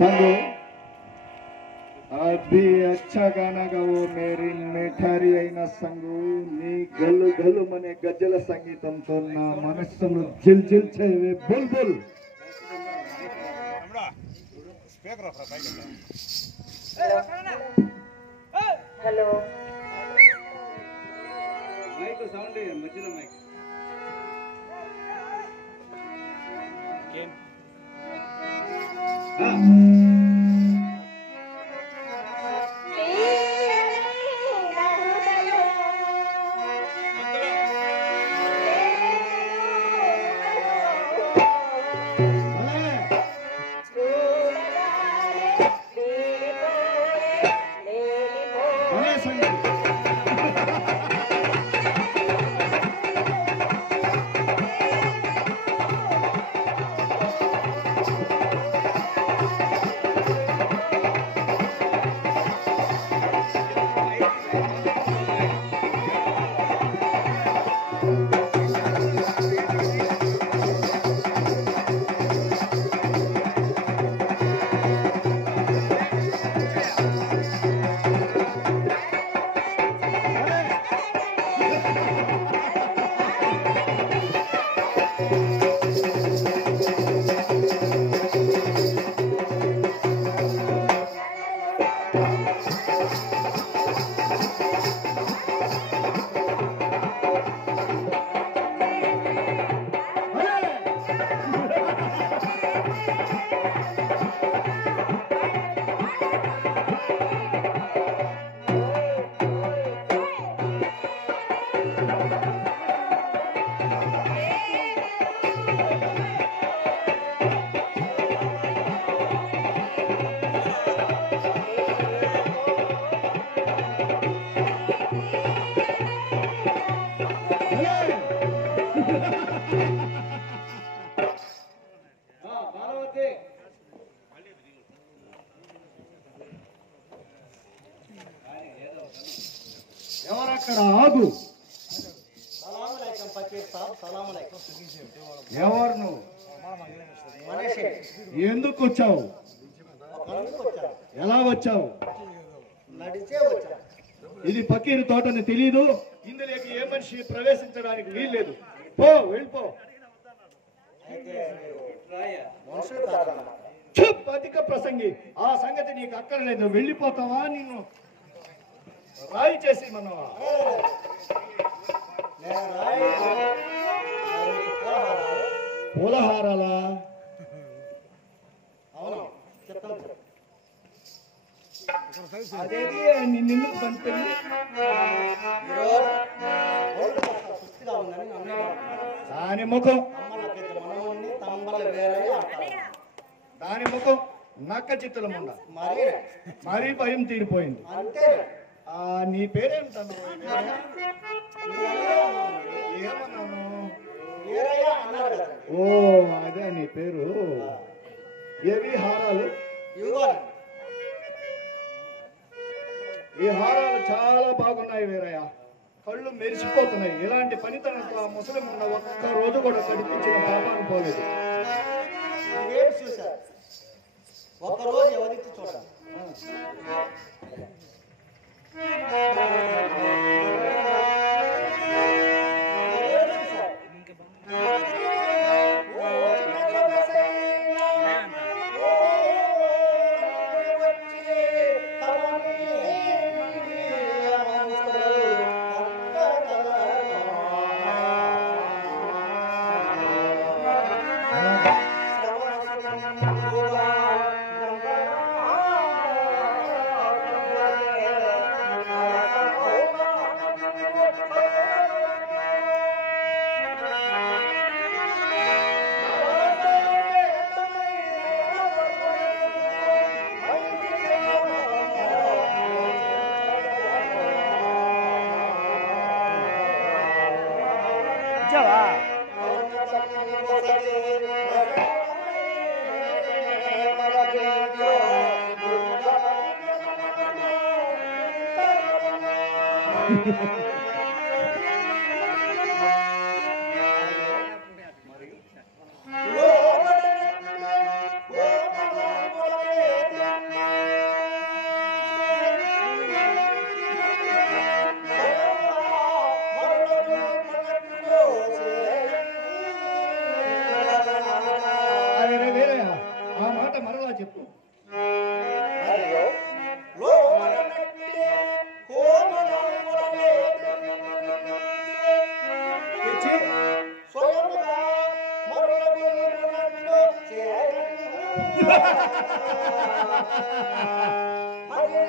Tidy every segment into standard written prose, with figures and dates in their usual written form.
संगो अभी अच्छा गाना गाओ मेरी मिठारी అయిన సంగు నీ గల్లు గల్లు మనే గజ్జల సంగీతంతో నా మనస్సును జిల్ జిల్ చేయవే బుల్బుల్ हेलो మైక్ సౌండ్ మధ్యలో మైక్ ఎవరక్కడ ఆగు ఎవరు నువ్వు ఎందుకు వచ్చావు ఎలా వచ్చావు ఇది పకీరు తోటని తెలీదు ఇందులోకి ఏ మనిషి ప్రవేశించడానికి వీల్లేదు పో వెళ్ళిపో చుప్ అధిక ప్రసంగి ఆ సంగతి నీకు అక్కర్లేదు వెళ్ళిపోతావా నిన్ను రాయి చేసి మనవా పూలహారాలా అదేది నిన్ను పంపింది దాని ముఖం దాని ముఖం నక్క చిత్రం ఉండ మరీ భయం తీరిపోయింది నీ పేరేంటను ఏమన్నాను ఓ అదే నీ పేరు ఏవి హారాలు ఈ హారాలు చాలా బాగున్నాయి వీరయ్య కళ్ళు మెరిసిపోతున్నాయి ఇలాంటి పనితనంతో ఆ ముసలి ఉన్న ఒక్క రోజు కూడా కనిపించిన పాపాను పోలేదు ఒక్కరోజు ఎవరిచ్చి చూడాలి ఆ మాట మరలా చెప్పు. అయ్యో లోమనట్టి కోమలములనే తెచ్చి స్వయముగా మరులగునట్లు చేయగలను. అదే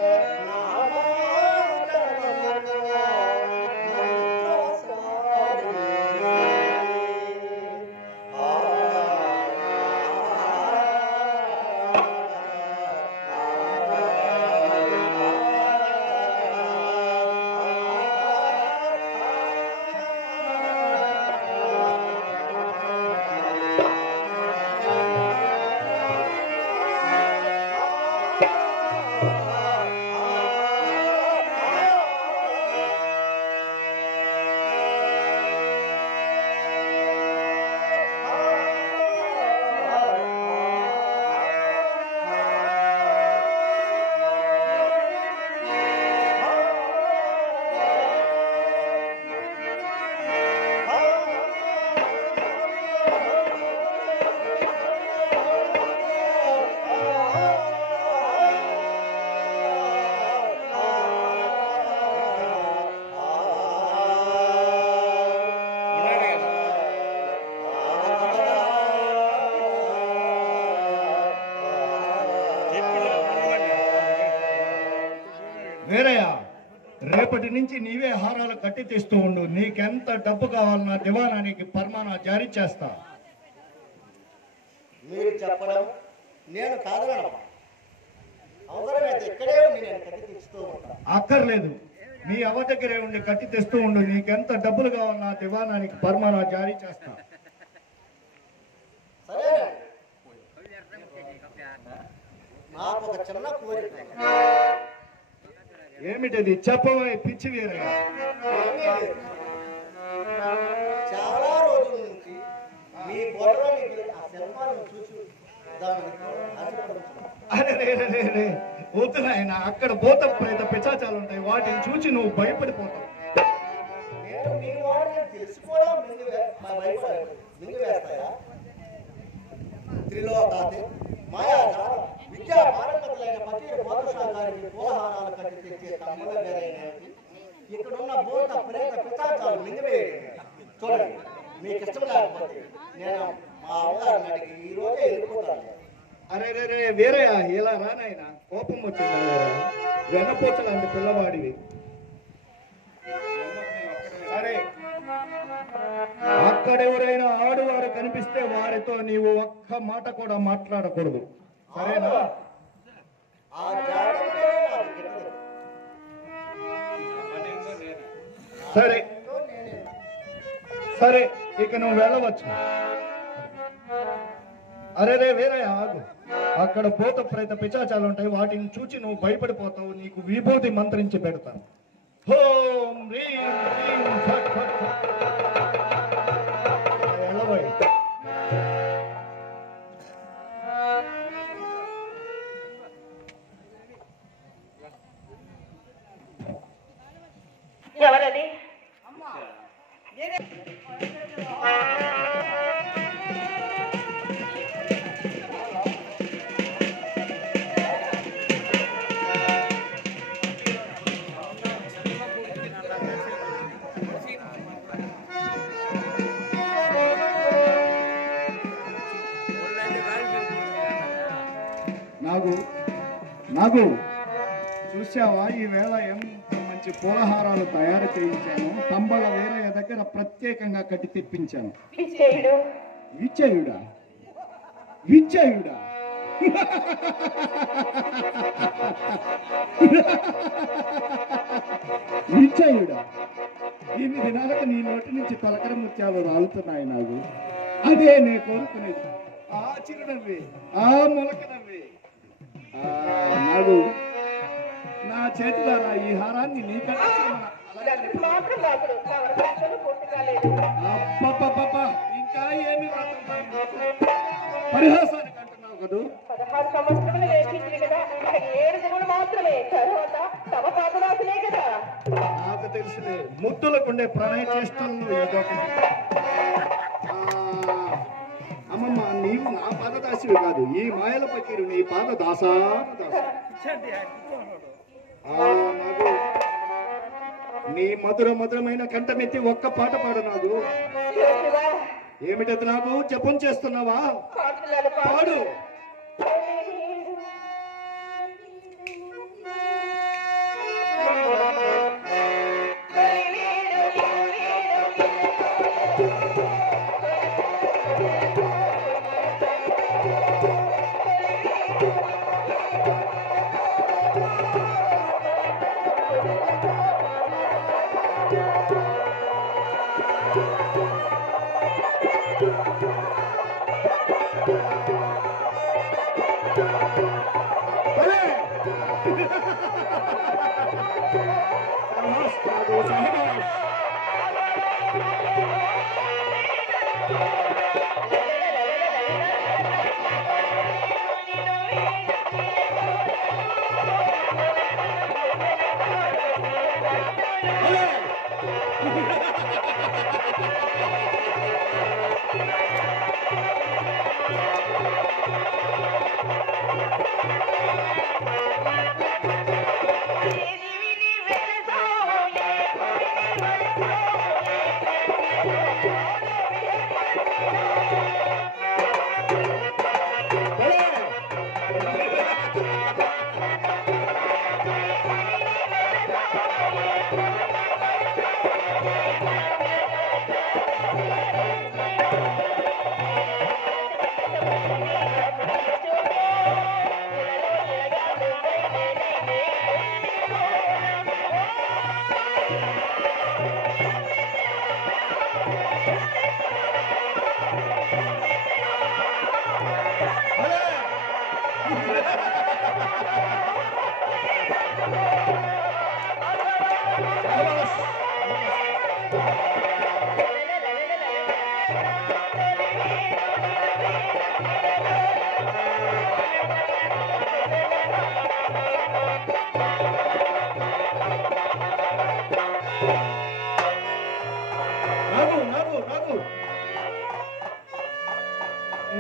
నా మాటలను వేరయ్య, రేపటి నుంచి నీవే హారాలు కట్టి తెస్తూ ఉండు. నీకెంత డబ్బు కావాలన్నా దివానానికి పర్మానా జారీ చేస్తా. మీరు చెప్పడం నేను కాదనడం. అవసరమైతే ఇక్కడే ఉండి నేను కట్టి తీస్తూ ఉంటాను. అక్కర్లేదు, నీ అవ్వ దగ్గరే ఉండి కట్టి తెస్తూ ఉండు. నీకెంత డబ్బులు కావాలన్నా దివానానికి పర్మానా జారీ చేస్తా. సరేనా? నాకు ఒక చిన్న కోరిక. ఏమిటది? చెప్పవే పిచ్చి వీరయ్య. ఏమీ లేదు. చాలా రోజుల నుంచి మీ బొర్రని ఆ శిల్పాలను చూసి దాన్ని ఆశపడుతున్నాను. అరే వద్దు నాయన, అక్కడ భూత ప్రేత పిశాచాలు ఉంటాయి. వాటిని చూసి నువ్వు భయపడిపోతావు. నేను మీ వాడిని తెలుసుకోవడం మింగివేస్తాయా? త్రిలోకాది మాయాజాల విద్యా పారంగతులైన పతి పౌరుషా గారికి పూలహారాలు కట్టి తెచ్చే తమ్ముళ్ళ వేరైనది ఇక్కడున్న భూత ప్రేత పిశాచాలు మింగివేయడం. చూడండి, మీకు ఇష్టం లేకపోతే నేను మా అమ్మగారిని అడిగి ఈ రోజే వెళ్ళిపోతాను. అరే వీరయ్య, ఇలా రానాయన, కోపం వచ్చిందా వీరయ్య? వెన్నపోచలాంటి పిల్లవాడివి. సరే, అక్కడెవరైనా ఆడువారు కనిపిస్తే వారితో నీవు ఒక్క మాట కూడా మాట్లాడకూడదు, సరేనా? ఆ జాతరలో నాకు గిట్టదు. సరే నేనే సరే, ఇక నువ్వు వెళ్ళవచ్చు. అరే వీరయ్య, ఆగు. అక్కడ భూత ప్రేత పిశాచాలు ఉంటాయి. వాటిని చూచి నువ్వు భయపడిపోతావు. నీకు విభూతి మంత్రించి పెడతాను. ఓం హ్రీం హ్రీం ఫట్ ఫట్ ఫట్. వెళ్ళబోయి. ఎవరది? నాగు చూసావా, ఈ వేళ ఎంత మంచి పూలహారాలు తయారు చేయించాను. తంబల వీరయ్య దగ్గర ప్రత్యేకంగా కట్టి తెప్పించాను. విచ్చయుడా విచ్చయుడా విచ్చయుడా, 8 దినాలకు నీ నోటి నుంచి తలకర ముత్యాలు రాలుతున్నాయి. నాకు అదే నే కోరుకునేది. ఆ చిరునవ్వి, ఆ మొలకనవ్వి. నాగు, నా చేతులారా ఈ హారాన్ని నీకంటే ఇంకా ఏమి పరిహాసానికి అంటున్నావు కదూ? 16 సంవత్సరములు వేచింది కదా, 7 దినములు మాత్రమే. తర్వాత తమ పాపదాసులే కదా. నాకు తెలుసులే, ముద్దులకుండే ప్రణయ చేష్టల్లో ఏదో ఒకటి. అమ్మమ్మ నీవు నా పాదదాసివి కాదు, ఈ మాయల పకీరు నీ పాద దాసాను దాసు. నాగు నీ మధురమైన కంఠమెత్తి ఒక్క పాట పాడు నాగు. ఏమిటది నాకు జపం చేస్తున్నావా? పాడు.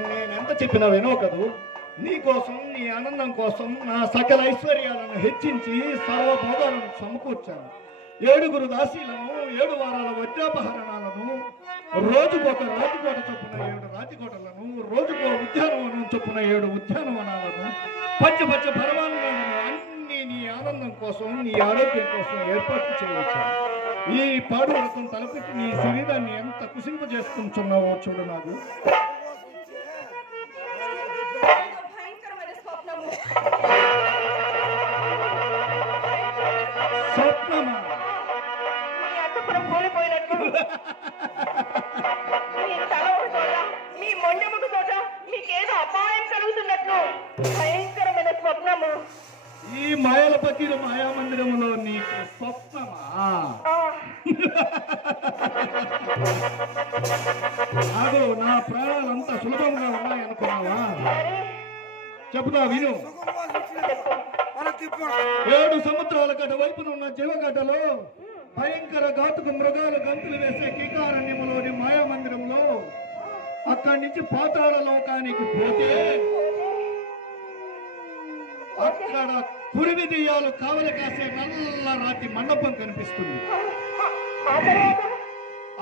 నేనెంత చెప్పినా వినవు కదూ. నీ కోసం, నీ ఆనందం కోసం నా సకల ఐశ్వర్యాలను హెచ్చించి సర్వభోగాలను సమకూర్చాను. 7 దాసీలను, 7 వారాల వజ్రాపహరణాలను, రోజుకొక రాతికోట చొప్పున 7 రాతికోటలను, రోజుకో ఉద్యానవనం చొప్పున 7 ఉద్యానవనాలను, పచ్చ పరమాన్నాలను అన్ని నీ ఆనందం కోసం, నీ ఆరోగ్యం కోసం ఏర్పాటు చేయవచ్చాను. ఈ పాడు రకం తలపెట్టి నీ శరీరాన్ని ఎంత కుసింపజేసుకుంటున్నావో చూడు. నాకు స్వప్నమా? మీ అంతపురం కూలిపోయినట్టు, మీ తల ఒక చోట, మీ మొండెముకు చోట మీకేదో అపాయం కలుగుతున్నట్లు భయంకరమైన స్వప్నము. ఈ మాయల పకీరు మాయామందిరములో నీకు స్వప్నమా? అదో నా ప్రాణాలంత సులభంగా ఉన్నాయనుకున్నావా? చెబుతా విను. 7 సముద్రాల గడ్డ వైపున ఉన్న జీవగడ్డలో భయంకర ఘాతుక మృగాలు గంతులు వేసే కీకారణ్యములోని మాయామందిరంలో అక్కడి నుంచి పాతాళ లోకానికి పోతే అక్కడ కురివి దెయ్యాలు కావలి కాసే నల్ల రాతి మండపం కనిపిస్తుంది.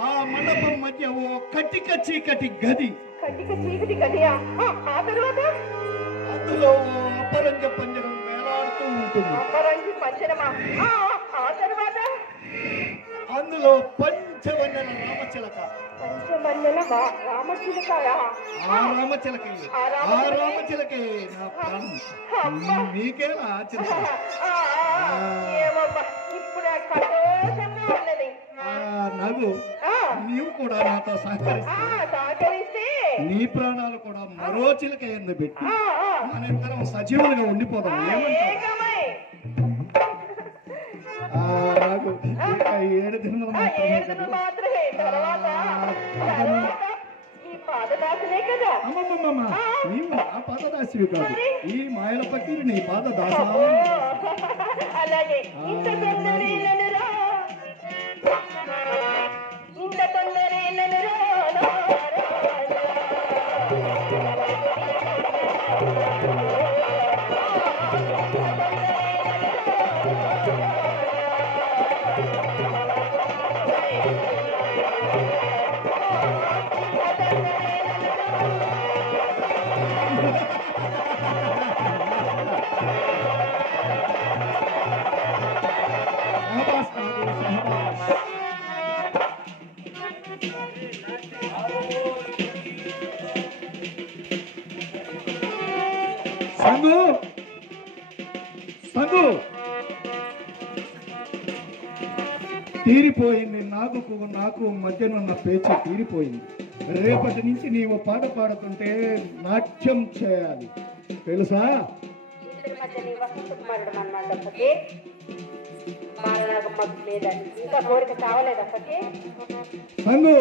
ఆ మండపం మధ్య ఓ కటిక చీకటి గది. అందులో అపరంజ పంజరం వేలాడుతూ ఉంటుంది. అందులో పంచవన్నెల రామచిలక. ఆ రామచిలకే నా ప్రాణం. నీకేనా చిలక? నవ్వు నీవు కూడా నాతో సహకరిస్తే నీ ప్రాణాలు కూడా మరో చిలక ఎందు పెట్టి మనిద్దరం సజీవులుగా ఉండిపోదాం. ఏమంటావు? నాకు 7 దినములు మాత్రమే అమ్మమ్మమ్మ, నీవు నా పాదదాసివి కాదు, ఈ మాయల పకీరు నీ పాదదాసా. అలాగే ఇంత తొందర సంగు సంగు తీరిపోయింది. నాకు మధ్యనున్న పేచీ తీరిపోయింది. రేపటి నుంచి నీవు పాట పాడుతుంటే నాట్యం చేయాలి, తెలుసా? సంగు,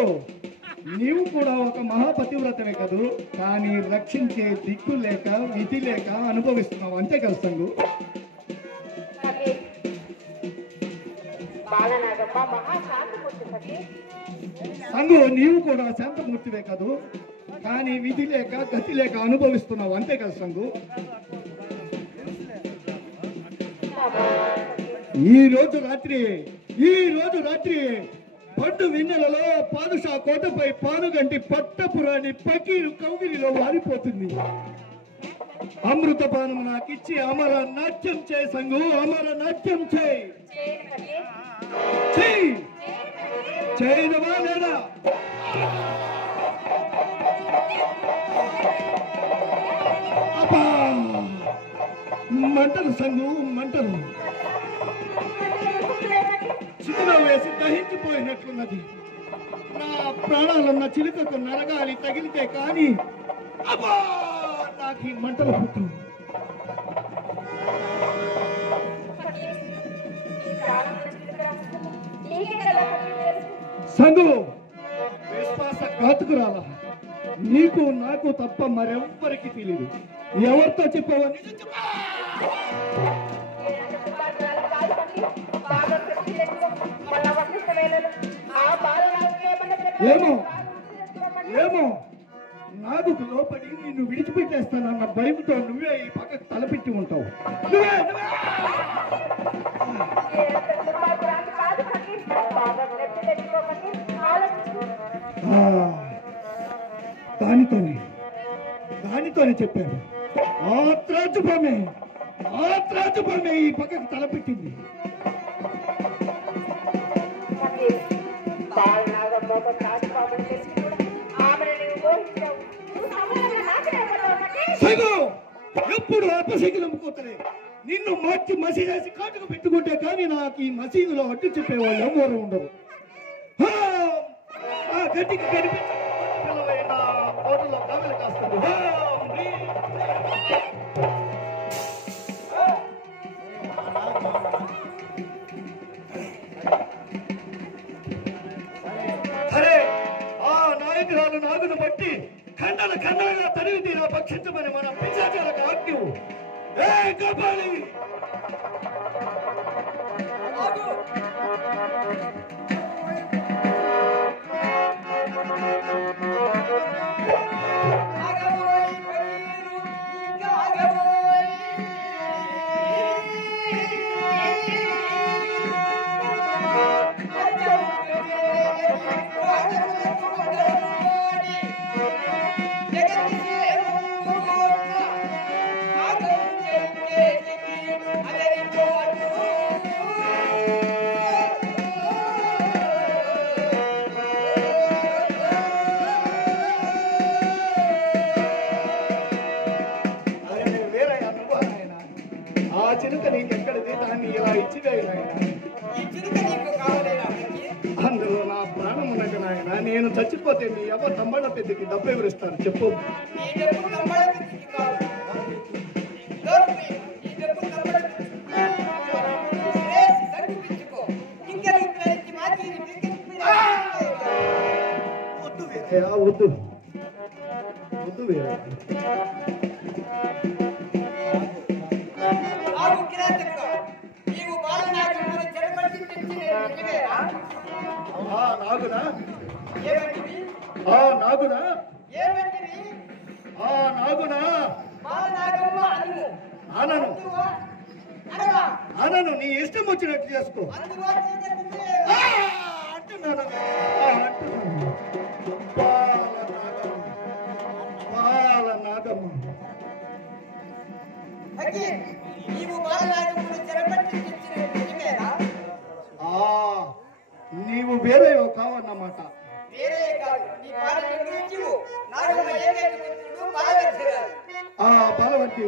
నీవు కూడా ఒక మహాపతివ్రతమే కదూ, కానీ రక్షించే దిక్కు లేక విధి లేక అనుభవిస్తున్నావు, అంతే కదా సంగు? సంగు, నీవు కూడా శాంతమూర్తివే కదూ, కానీ విధి లేక గతి లేక అనుభవిస్తున్నావు, అంతే కదా సంగు? ఈ రోజు రాత్రి పండు వెన్నెలలో పాదుషా కోటపై పానుగంటి పట్టపురాణి పకీరు కౌగిలిలో వారిపోతుంది. అమృతపానం నాకిచ్చి అమర నాట్యం చేయి సంగు, అమర నాట్యం చేయి. చేయదవా లేదా? అబ్బా, మంటలు సంగు, మంటలు చితిలో వేసి దహించిపోయినట్లున్నది. నా ప్రాణాలున్న చిలుకకు నరగాలి తగిలితే కానీ అబ్బా నాకు ఈ మంటలు పుట్టు. సంగు, విశ్వాస ఘాతుకురాల, నీకు నాకు తప్ప మరెవ్వరికి తెలియదు. ఎవరితో చెప్పవని ఏమో నాకు లోపడి నిన్ను విడిచిపెట్టేస్తానన్న భయంతో నువ్వే ఈ పక్కకు తలపెట్టి ఉంటావు. దానితోనే చెప్పాను. ఆత్రాజుపమే ఈ పక్కకు తలపెట్టింది. ఎప్పుడు అపశకులు అమ్ముకోతలే, నిన్ను మార్చి మసీదేసి కాటుకు పెట్టుకుంటే కానీ నాకు ఈ మసీదులో అడ్డు చెప్పేవాళ్ళు ఎవరు ఉండరు. ఆ గడ్డికి కనిపించిన కోటలో కావలి కాస్తుంది. అరే, ఆ నాయకురాలు నాగును బట్టి ఖండలుగా తరివి తీరా భక్షించమని మన పిశాచాలకు ఆజ్ఞ. ఏ కపాలి, చిరుక నీకెక్కడిది? దాన్ని ఇలా ఇచ్చివేయను. అందులో నా ప్రాణం ఉన్నది నాయన. నేను చచ్చిపోతే మీ ఎవరు తమ్మళ్ళ పెద్దకి డబ్బు ఎవరిస్తారు చెప్పు? వద్దు వేరయ్యా, వద్దు వేరే. అనను, నీ ఇష్టం వచ్చినట్టు చేసుకో అంటున్నాను. నీవు వేరే కావన్నమాట. బాలవంతి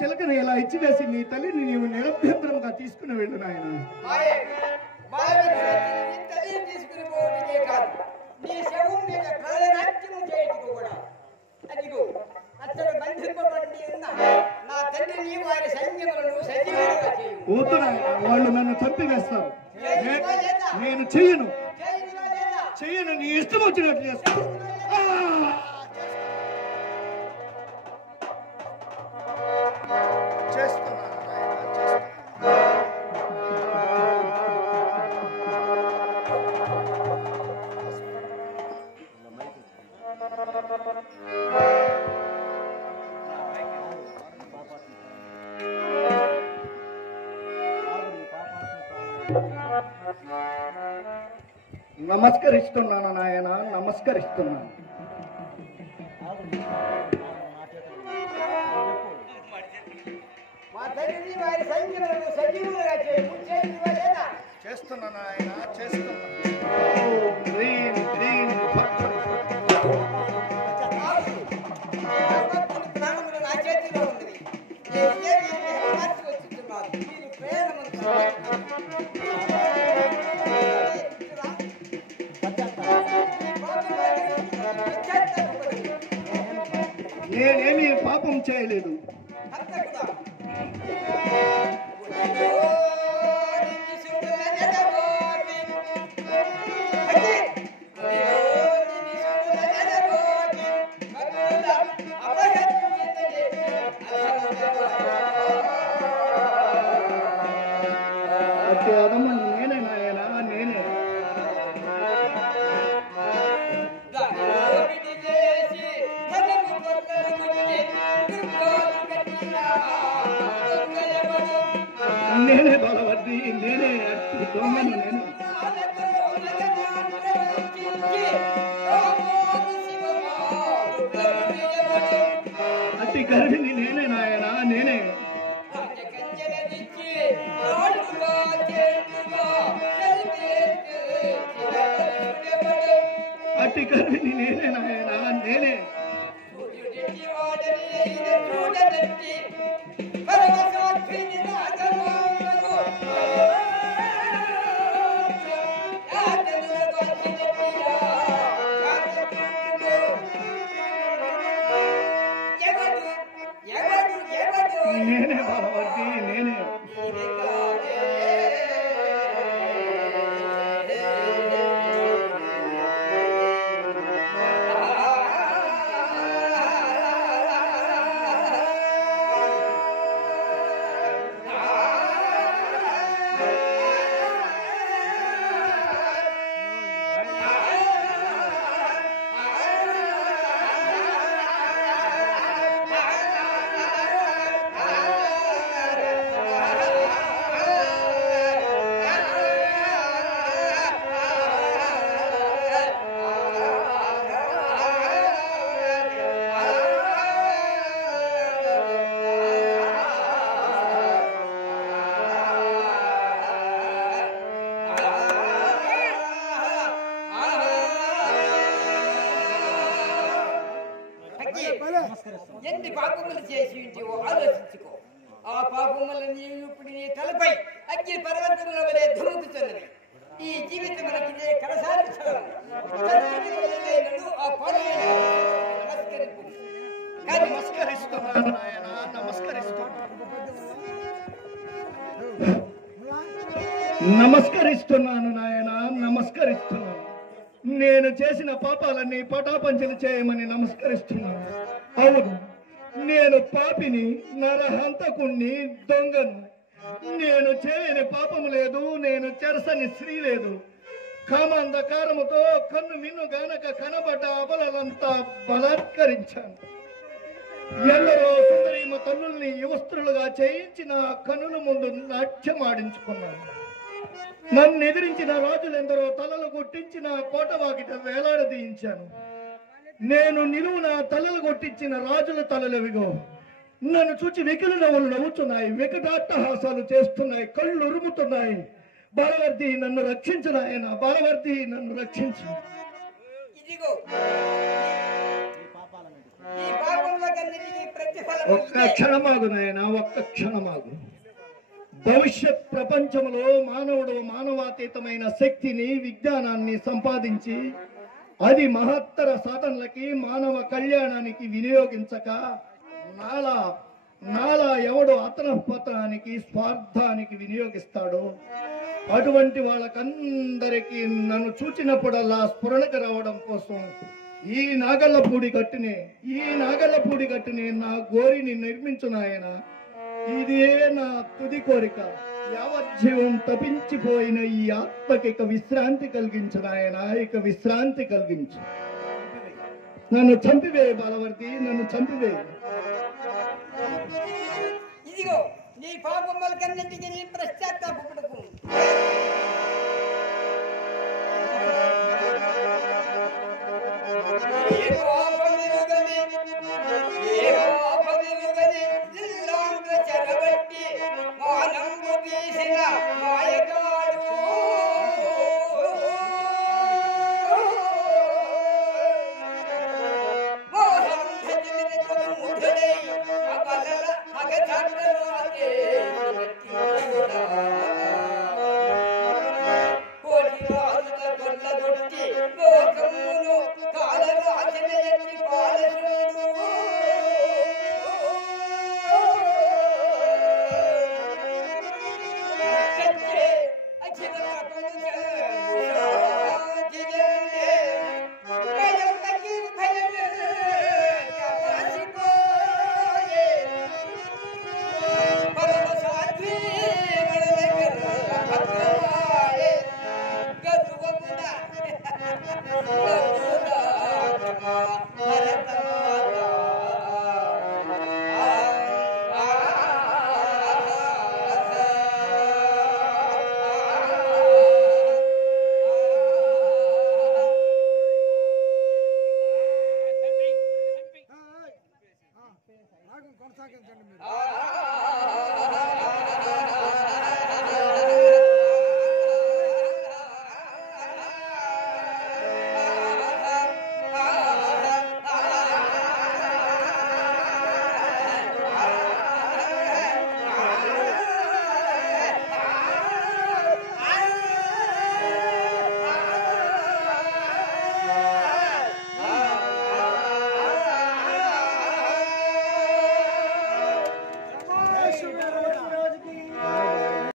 చిలకని ఇలా ఇచ్చివేసి నీ తల్లిని నీవు నిరభ్యంతరంగా తీసుకుని వెళ్ళు నాయన. తీసుకుని పోవటమే కాదు, నీ శవం మీద ప్రాణనాట్యం చేయటకు కూడా. అదిగో అతడు బంధింపబడి ఉన్న నా తండ్రిని వారి సైన్యములను సజీవంగా చేయు. వద్దు నాయన, వాళ్ళు నన్ను చంపివేస్తారు. నేను చెయ్యను, చెయ్యను, నీ ఇష్టం వచ్చినట్టు చేస్తాను. నమస్కరిస్తున్నాను నాయన, నమస్కరిస్తున్నాను. మా తండ్రిని వారి సైన్యములను సజీవంగా చేయు. చేస్తున్నా నాయన, చేస్తున్నా. ప్రాణములు నా చేతిలో ఉన్నది. మార్చి వచ్చుతున్నారు. మీరు ప్రయాణము నేనేమి పాపం చేయలేదు. నేనే నాయన, నేనే. నేనే బలవద్ది, నేనే దొంగను, నేను. అతి గర్భిణి నేనే నాయన, నేనే. అతి గర్భిణి నేనే నాయన, నేనే. నేనే బలవద్ది, నేనే. ఎన్ని పాపములు చేసి ఉంటేవో ఆలోచించుకో. ఆ పాపముల నీవు ఇప్పుడు నీ తలపై అగ్ని పర్వతముల వలె ధుముకుతున్నది. ఈ జీవితం మనకి కరసారి ఆ నమస్కరిస్తున్నాను నాయన, నమస్కరిస్తున్నాను నాయన, నమస్కరిస్తున్నాను. నేను చేసిన పాపాలన్నీ పటాపంచలు చేయమని నమస్కరిస్తున్నాను. అవును, నేను పాపిని, నరహంతకుణ్ణి, దొంగను. నేను చేయని పాపము లేదు, నేను చెరసని స్త్రీ లేదు. కామాంధకారముతో కన్ను మిన్ను గానక కనబడ్డ అబలలంతా బలాత్కరించాను. ఎందరో సుందరీమ తల్లుల్ని యువస్త్రులుగా చేయించి నా కన్నుల ముందు నాట్యమాడించుకున్నాను. నన్ను ఎదిరించిన రాజులెందరో తలలు కొట్టించిన కోటవాకిట వేలాడదీయించాను. నేను నిలువున తలలు కొట్టించిన రాజుల తలలవిగో. నన్ను చూచి వెకిలి నవ్వులు నవ్వుతున్నాయి, వికటాట్టహాసాలు చేస్తున్నాయి, కళ్ళు ఉరుముతున్నాయి. బలవర్ధి నన్ను రక్షించు నాయన, బలవర్ధి నన్ను రక్షించు. ఇదిగో ఈ పాపముల కన్నిటికి ప్రతిఫలం ఒక్క క్షణమాగు నాయన, ఒక్క క్షణమాగు. భవిష్యత్ ప్రపంచంలో మానవుడు మానవాతీతమైన శక్తిని, విజ్ఞానాన్ని సంపాదించి అది మహత్తర సాధనలకి, మానవ కళ్యాణానికి వినియోగించక నాలా ఎవడు అతనపతనానికి, స్వార్థానికి వినియోగిస్తాడో అటువంటి వాళ్ళకందరికీ నన్ను చూచినప్పుడల్లా స్ఫురణకు రావడం కోసం ఈ నాగళ్ళపూడి గట్టుని నా గోరిని నిర్మించునాయన. ఇదే నా తుది కోరిక. యావజ్జీవం తపించిపోయిన ఈ ఆత్మకి ఇక విశ్రాంతి కలిగించు నాయన, ఇక విశ్రాంతి కలిగించు. నన్ను చంపివేయి బాలవర్తి, నన్ను చంపివేయి. ఇదిగో నీ పాపములకన్నింటికి నీ పశ్చాత్తాప